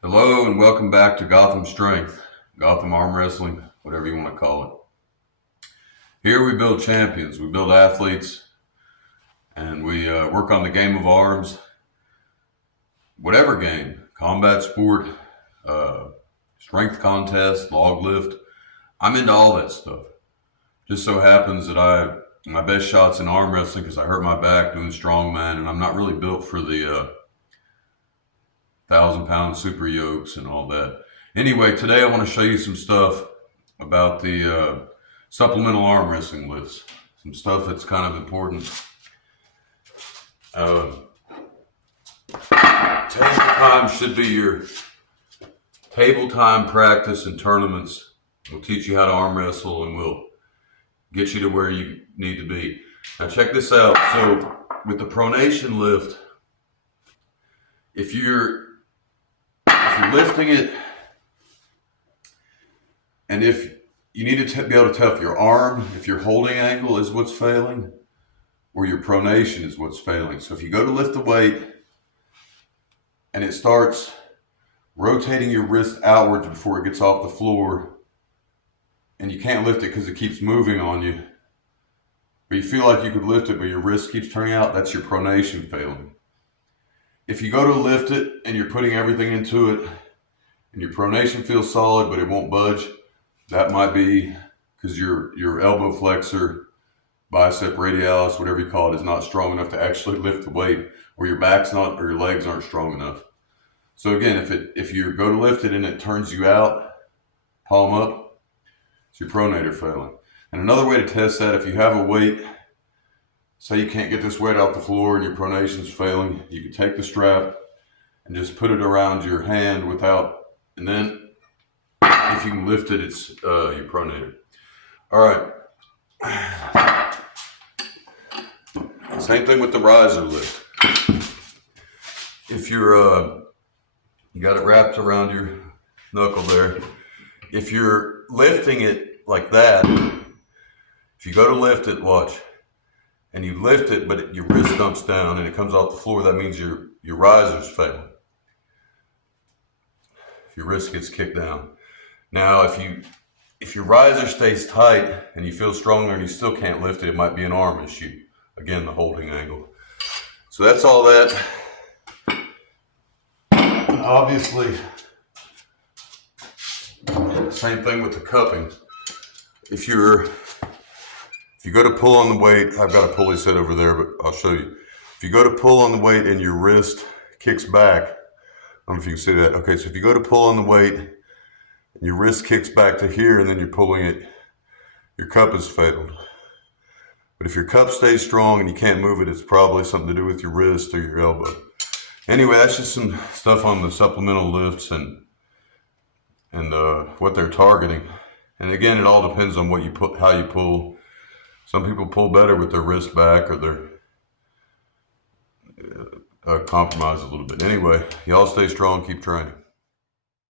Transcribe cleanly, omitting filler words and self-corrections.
Hello and welcome back to Gotham Strength, Gotham Arm Wrestling, whatever you want to call it. Here we build champions, we build athletes, and we work on the game of arms, whatever game, combat sport, strength contest, log lift. I'm into all that stuff. Just so happens that my best shot's in arm wrestling because I hurt my back doing strongman, and I'm not really built for the 1,000-pound super yokes and all that. Anyway, today I want to show you some stuff about the supplemental arm wrestling lifts. Some stuff that's kind of important. Table time should be your table time practice and tournaments. We'll teach you how to arm wrestle and we'll get you to where you need to be. Now check this out. So with the pronation lift, if you're lifting it, and if you need to be able to tell if your arm, if your holding angle is what's failing, or your pronation is what's failing. So if you go to lift the weight, and it starts rotating your wrist outwards before it gets off the floor, and you can't lift it because it keeps moving on you, but you feel like you could lift it, but your wrist keeps turning out, that's your pronation failing. If you go to lift it and you're putting everything into it and your pronation feels solid but it won't budge, that might be because your elbow flexor, bicep radialis, whatever you call it, is not strong enough to actually lift the weight, or your back's not, or your legs aren't strong enough. So again, if you go to lift it and it turns you out, palm up, it's your pronator failing. And another way to test that, if you have a weight, say you can't get this weight off the floor and your pronation's failing, you can take the strap and just put it around your hand without, and then if you can lift it, it's your pronator. All right. Same thing with the riser lift. If you're, you got it wrapped around your knuckle there. If you're lifting it like that, if you go to lift it, watch, and you lift it, but your wrist dumps down and it comes off the floor, that means your riser's failing. If your wrist gets kicked down. Now, if your riser stays tight and you feel stronger and you still can't lift it, it might be an arm issue. Again, the holding angle. So that's all that. Obviously, same thing with the cupping. If you go to pull on the weight, I've got a pulley set over there, but I'll show you. If you go to pull on the weight and your wrist kicks back, I don't know if you can see that. Okay, so if you go to pull on the weight and your wrist kicks back to here and then you're pulling it, your cup has failed. But if your cup stays strong and you can't move it, it's probably something to do with your wrist or your elbow. Anyway, that's just some stuff on the supplemental lifts and what they're targeting. And again, it all depends on what you put, how you pull. Some people pull better with their wrist back, or they're compromised a little bit. Anyway, y'all stay strong, keep training.